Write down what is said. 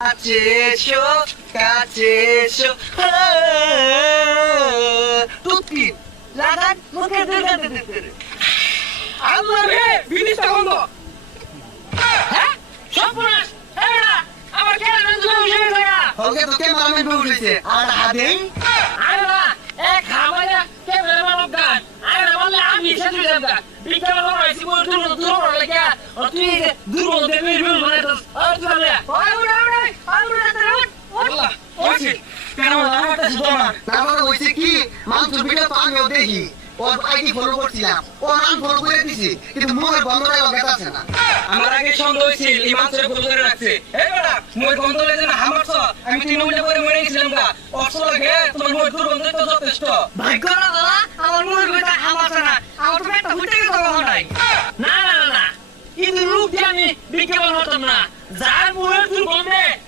কাছে এসো কাছে এসো টুটকি লাগান মুখে দিতে আল্লাহ রে বিনিসটা বন্ধ হ্যাঁ সর্বনাশ এই না আমার কেন নজর উঠে গেছে না ওকে তো কে মারমে উঠেছে আর হাদেই আরে না এক খামায়া কে বলে মারব গান আরে না বললে আমি শেষ হয়ে যাব বিকেল বড় হইছি বল দূর লাগে আর তুই দূর দেবে মানে তো আর তুই বলে আল্লাহ ওইছে কেন আমারটা শুধু না না মানে হইছে কি মানুষের ভিডিও তো আমিও দেখি ওর আইডি ফলো করছিলাম ও নাম ফলো করে দিছি কিন্তু মুখের বন্ধটাই ওকে আছে না আমার আগে সন্দেহ হয়েছিল ইমান সরে ফলো করে রাখছে এই বেটা মই গন্ধ লাগে না হামারছ আমি 3 মিনিট পরে মরে গেছিলাম গা অর্থ লাগে তোমার মই দুর্গন্ধ তো যথেষ্ট ভাগ্য না দাদা আমার মনে হয় আমার না আমার তো একটা হুটে গেছে কখন নাই না না না না কিন্তু রূপ দিয়ে আমি বিকেবল হতাম না